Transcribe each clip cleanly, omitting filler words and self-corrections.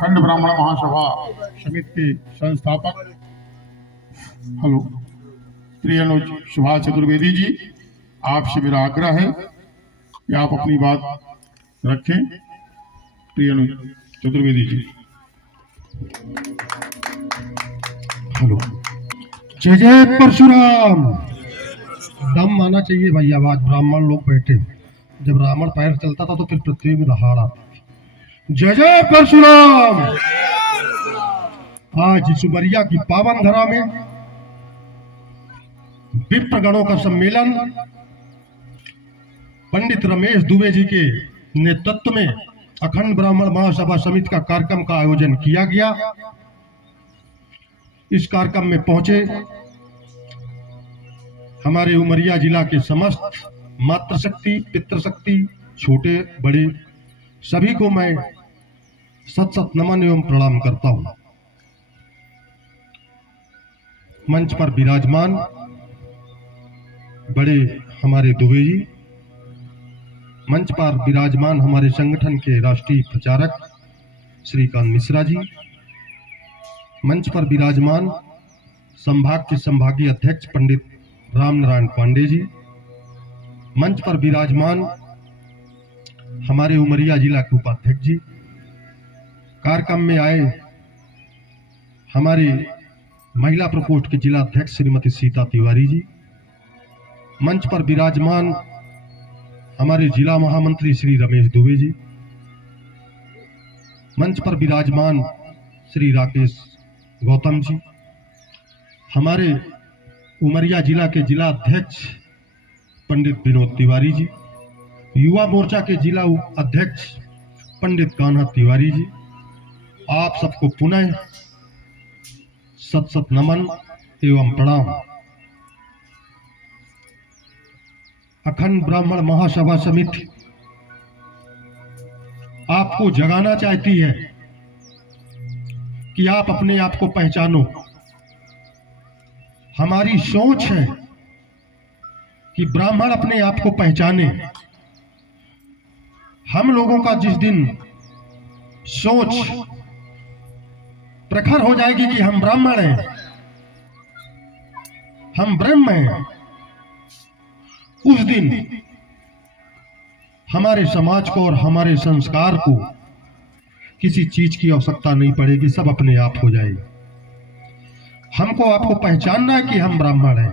अखंड ब्राह्मण महासभा समिति के संस्थापक हेलो प्रिय अनुज सुभाष चतुर्वेदी जी, आपसे मेरा आग्रह है कि आप अपनी बात रखें। प्रिय अनुज चतुर्वेदी जी। हेलो। जय जय परशुराम। दम आना चाहिए भाई, आवाज। ब्राह्मण लोग बैठे, जब रावण पैर चलता था तो फिर पृथ्वी में दहाड़ आता। जय जय परशुराम। आज इस उमरिया की पावन धरा में विप्रगणों का सम्मेलन पंडित रमेश दुबे जी के नेतृत्व में अखंड ब्राह्मण महासभा समिति का कार्यक्रम का आयोजन किया गया। इस कार्यक्रम में पहुंचे हमारे उमरिया जिला के समस्त मातृशक्ति, पितृशक्ति, छोटे बड़े सभी को मैं सत सत नमन एवं प्रणाम करता हूं। मंच पर विराजमान बड़े हमारे दुबे जी, मंच पर विराजमान हमारे संगठन के राष्ट्रीय प्रचारक श्रीकांत मिश्रा जी, मंच पर विराजमान संभाग के संभागीय अध्यक्ष पंडित रामनारायण पांडे जी, मंच पर विराजमान हमारे उमरिया जिला के उपाध्यक्ष जी, कार्यक्रम में आए हमारे महिला प्रकोष्ठ के जिला अध्यक्ष श्रीमती सीता तिवारी जी, मंच पर विराजमान हमारे जिला महामंत्री श्री रमेश दुबे जी, मंच पर विराजमान श्री राकेश गौतम जी, हमारे उमरिया जिला के जिला अध्यक्ष पंडित विनोद तिवारी जी, युवा मोर्चा के जिला अध्यक्ष पंडित कान्हा तिवारी जी, आप सबको पुनः सत सत नमन एवं प्रणाम। अखंड ब्राह्मण महासभा समिति आपको जगाना चाहती है कि आप अपने आप को पहचानो। हमारी सोच है कि ब्राह्मण अपने आप को पहचाने। हम लोगों का जिस दिन सोच प्रखर हो जाएगी कि हम ब्राह्मण हैं, हम ब्रह्म हैं, उस दिन हमारे समाज को और हमारे संस्कार को किसी चीज की आवश्यकता नहीं पड़ेगी, सब अपने आप हो जाएगी। हमको आपको पहचानना है कि हम ब्राह्मण हैं।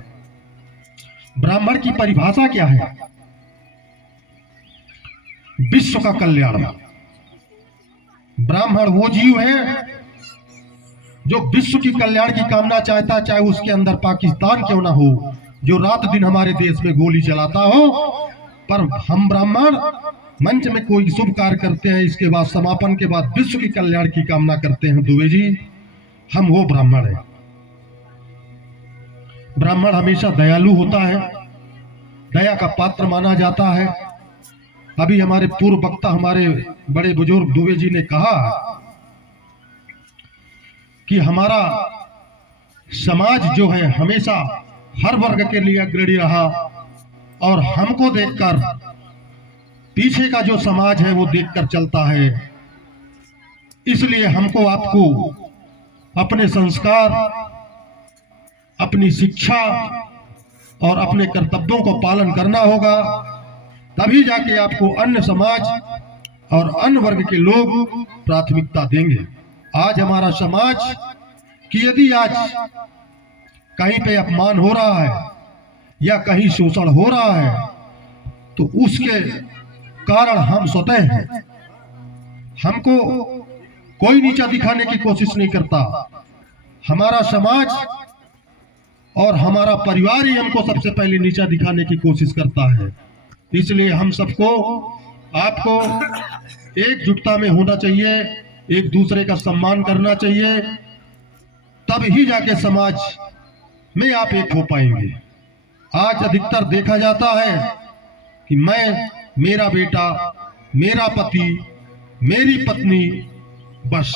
ब्राह्मण की परिभाषा क्या है? विश्व का कल्याण। ब्राह्मण वो जीव है जो विश्व की कल्याण की कामना चाहता, चाहे उसके अंदर पाकिस्तान क्यों ना हो, जो रात दिन हमारे देश में गोली चलाता हो। पर हम ब्राह्मण मंच में कोई शुभ कार्य करते हैं, इसके बाद समापन के बाद विश्व की कल्याण की कामना करते हैं। दुबे जी, हम वो ब्राह्मण हैं। ब्राह्मण हमेशा दयालु होता है, दया का पात्र माना जाता है। अभी हमारे पूर्व वक्ता, हमारे बड़े बुजुर्ग दुबे जी ने कहा कि हमारा समाज जो है हमेशा हर वर्ग के लिए अग्रणी रहा, और हमको देखकर पीछे का जो समाज है वो देखकर चलता है। इसलिए हमको आपको अपने संस्कार, अपनी शिक्षा और अपने कर्तव्यों को पालन करना होगा, तभी जाके आपको अन्य समाज और अन्य वर्ग के लोग प्राथमिकता देंगे। आज हमारा समाज कि यदि आज कहीं पे अपमान हो रहा है या कहीं शोषण हो रहा है, तो उसके कारण हम स्वतः हैं। हमको कोई नीचा दिखाने की कोशिश नहीं करता। हमारा समाज और हमारा परिवार ही हमको सबसे पहले नीचा दिखाने की कोशिश करता है। इसलिए हम सबको, आपको एकजुटता में होना चाहिए, एक दूसरे का सम्मान करना चाहिए, तब ही जाके समाज में आप एक हो पाएंगे। आज अधिकतर देखा जाता है कि मैं, मेरा बेटा, मेरा पति, मेरी पत्नी, बस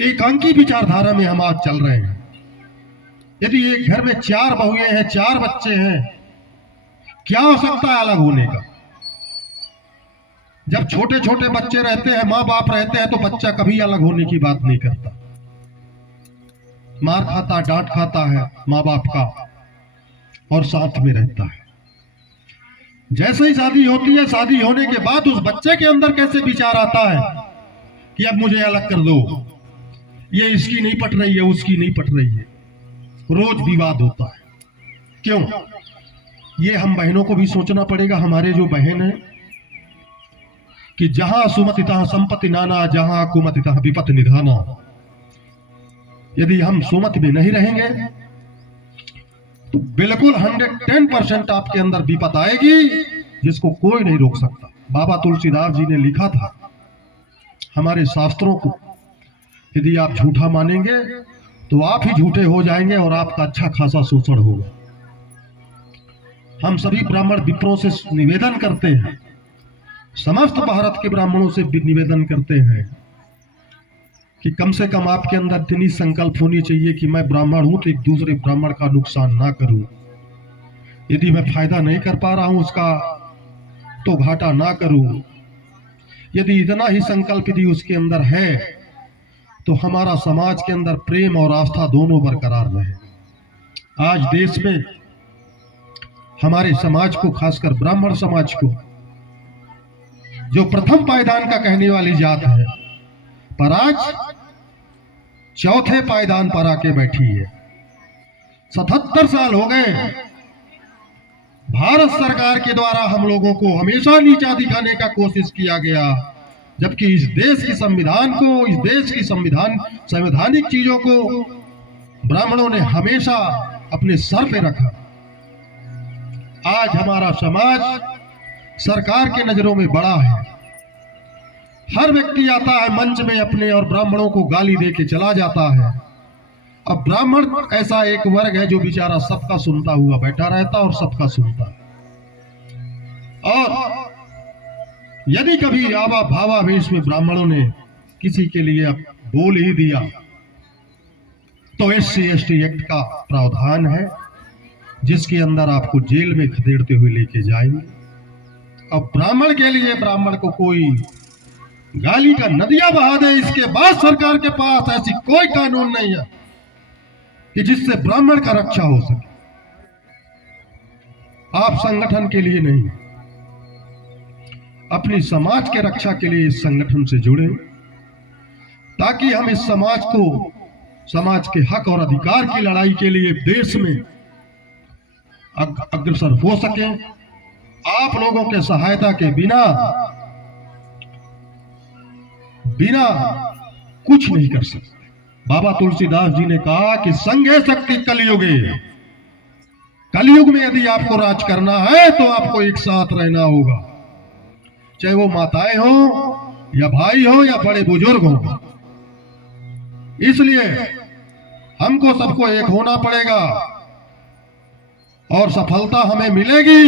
एकांकी विचारधारा में हम आज चल रहे हैं। यदि एक घर में 4 बहुएं हैं, 4 बच्चे हैं, क्या हो सकता है अलग होने का? जब छोटे छोटे बच्चे रहते हैं, माँ बाप रहते हैं, तो बच्चा कभी अलग होने की बात नहीं करता। मार खाता, डांट खाता है माँ बाप का और साथ में रहता है। जैसे ही शादी होती है, शादी होने के बाद उस बच्चे के अंदर कैसे विचार आता है कि अब मुझे अलग कर दो, ये इसकी नहीं पट रही है, उसकी नहीं पट रही है, रोज विवाद होता है। क्यों? ये हम बहनों को भी सोचना पड़ेगा, हमारे जो बहन है, कि जहां सुमति तहां संपत्ति नाना, जहां कुमति तहां विपत्ति निधाना। यदि हम सुमति में नहीं रहेंगे तो बिल्कुल 110% आपके अंदर विपत आएगी, जिसको कोई नहीं रोक सकता। बाबा तुलसीदास जी ने लिखा था हमारे शास्त्रों को, यदि आप झूठा मानेंगे तो आप ही झूठे हो जाएंगे और आपका अच्छा खासा शोषण होगा। हम सभी ब्राह्मण विप्रों से निवेदन करते हैं, समस्त भारत के ब्राह्मणों से भी निवेदन करते हैं कि कम से कम आपके अंदर इतनी संकल्प होनी चाहिए कि मैं ब्राह्मण हूं तो एक दूसरे ब्राह्मण का नुकसान ना करूं। यदि मैं फायदा नहीं कर पा रहा हूं उसका, तो घाटा ना करूं। यदि इतना ही संकल्प यदि उसके अंदर है तो हमारा समाज के अंदर प्रेम और आस्था दोनों बरकरार रहे। आज देश में हमारे समाज को, खासकर ब्राह्मण समाज को, जो प्रथम पायदान का कहने वाली जात है, पर आज चौथे पायदान पर आके बैठी है। 77 साल हो गए भारत सरकार के द्वारा हम लोगों को हमेशा नीचा दिखाने का कोशिश किया गया, जबकि इस देश की संविधान को, इस देश की संवैधानिक चीजों को ब्राह्मणों ने हमेशा अपने सर पे रखा। आज हमारा समाज सरकार के नजरों में बड़ा है। हर व्यक्ति आता है मंच में अपने और ब्राह्मणों को गाली दे के चला जाता है। अब ब्राह्मण ऐसा एक वर्ग है जो बेचारा सबका सुनता हुआ बैठा रहता और सबका सुनता है। और यदि कभी आवा भावा वेश में ब्राह्मणों ने किसी के लिए अब बोल ही दिया तो SC/ST एक्ट का प्रावधान है, जिसके अंदर आपको जेल में खदेड़ते हुए लेके जाएंगे। अब ब्राह्मण के लिए, ब्राह्मण को कोई गाली का नदियां बहा दे, इसके बाद सरकार के पास ऐसी कोई कानून नहीं है कि जिससे ब्राह्मण का रक्षा हो सके। आप संगठन के लिए नहीं, अपनी समाज के रक्षा के लिए इस संगठन से जुड़े, ताकि हम इस समाज को, समाज के हक और अधिकार की लड़ाई के लिए देश में अग्रसर हो सके। आप लोगों के सहायता के बिना कुछ नहीं कर सकते। बाबा तुलसीदास जी ने कहा कि संघे शक्ति कलयुगे, कलयुग में यदि आपको राज करना है तो आपको एक साथ रहना होगा, चाहे वो माताएं हो या भाई हो या बड़े बुजुर्ग हो। इसलिए हमको सबको एक होना पड़ेगा और सफलता हमें मिलेगी।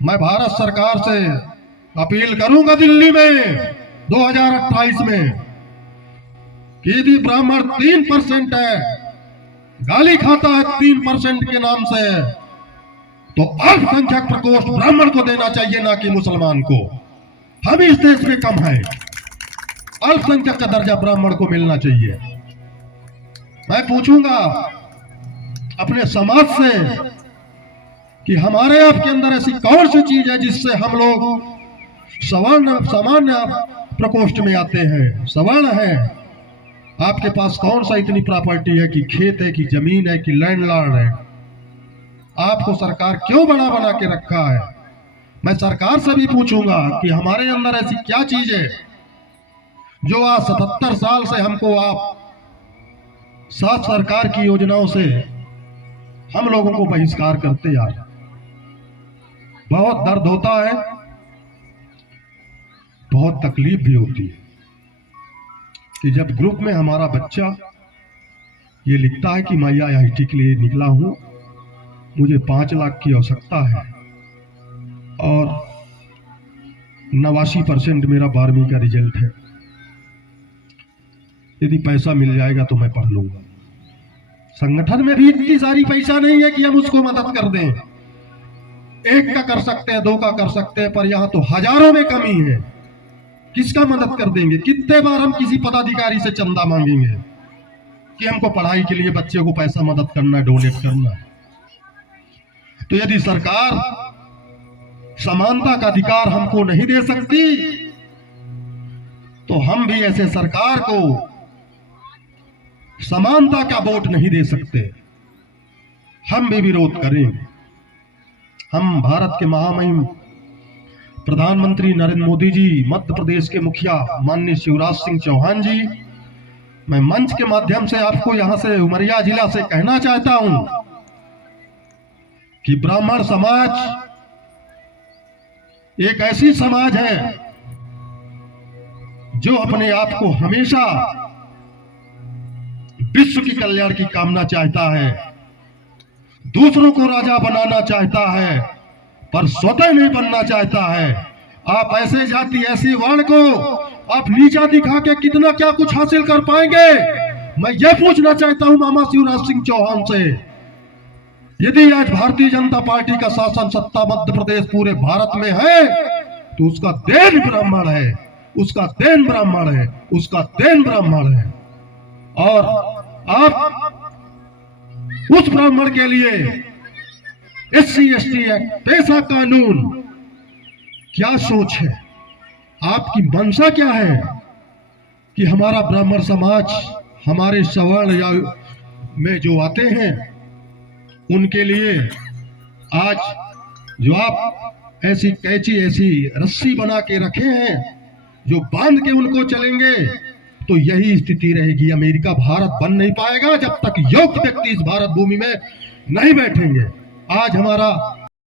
मैं भारत सरकार से अपील करूंगा दिल्ली में 2028 में कि यदि ब्राह्मण 3% है, गाली खाता है 3% के नाम से, तो अल्पसंख्यक प्रकोष्ठ ब्राह्मण को देना चाहिए, ना कि मुसलमान को। हम इस देश में कम है, अल्पसंख्यक का दर्जा ब्राह्मण को मिलना चाहिए। मैं पूछूंगा अपने समाज से कि हमारे आपके अंदर ऐसी कौन सी चीज है जिससे हम लोग सामान्य प्रकोष्ठ में आते हैं, सवर्ण है। आपके पास कौन सा इतनी प्रॉपर्टी है कि खेत है कि जमीन है कि लैंडलॉर्ड है? आपको सरकार क्यों बना बना के रखा है? मैं सरकार से भी पूछूंगा कि हमारे अंदर ऐसी क्या चीज है जो आज 77 साल से हमको आप साथ सरकार की योजनाओं से हम लोगों को बहिष्कार करते आ रहे। बहुत दर्द होता है, बहुत तकलीफ भी होती है कि जब ग्रुप में हमारा बच्चा ये लिखता है कि मैं IIT के लिए निकला हूं, मुझे 5 लाख की आवश्यकता है और 89% मेरा 12वीं का रिजल्ट है, यदि पैसा मिल जाएगा तो मैं पढ़ लूंगा। संगठन में भी इतनी सारी पैसा नहीं है कि हम उसको मदद कर दें। एक का कर सकते हैं, 2 का कर सकते हैं, पर यहाँ तो हजारों में कमी है। किसका मदद कर देंगे? कितने बार हम किसी पदाधिकारी से चंदा मांगेंगे कि हमको पढ़ाई के लिए बच्चे को पैसा मदद करना है, डोनेट करना है। तो यदि सरकार समानता का अधिकार हमको नहीं दे सकती तो हम भी ऐसे सरकार को समानता का वोट नहीं दे सकते। हम भी विरोध करेंगे। हम भारत के महामहिम प्रधानमंत्री नरेंद्र मोदी जी, मध्य प्रदेश के मुखिया माननीय शिवराज सिंह चौहान जी, मैं मंच के माध्यम से आपको यहां से उमरिया जिला से कहना चाहता हूं कि ब्राह्मण समाज एक ऐसी समाज है जो अपने आप को हमेशा विश्व की कल्याण की कामना चाहता है, दूसरों को राजा बनाना चाहता है, पर स्वतः नहीं बनना चाहता है। आप ऐसे जाति, ऐसे वर्ण को आप नीचा दिखा के कितना क्या कुछ हासिल कर पाएंगे? मैं ये पूछना चाहता हूं मामा शिवराज सिंह चौहान से, यदि आज भारतीय जनता पार्टी का शासन सत्ता मध्य प्रदेश पूरे भारत में है तो उसका देन ब्राह्मण है, उसका देन ब्राह्मण है, उसका देन ब्राह्मण है। और आप उस ब्राह्मण के लिए SC ST एक्ट, पेशा कानून, क्या सोच है? आपकी मंशा क्या है कि हमारा ब्राह्मण समाज हमारे सवर्ण या में जो आते हैं उनके लिए आज जो आप ऐसी कैची, ऐसी रस्सी बना के रखे हैं, जो बांध के उनको चलेंगे, तो यही स्थिति रहेगी। अमेरिका भारत बन नहीं पाएगा जब तक योग्य व्यक्ति इस भारत भूमि में नहीं बैठेंगे। आज हमारा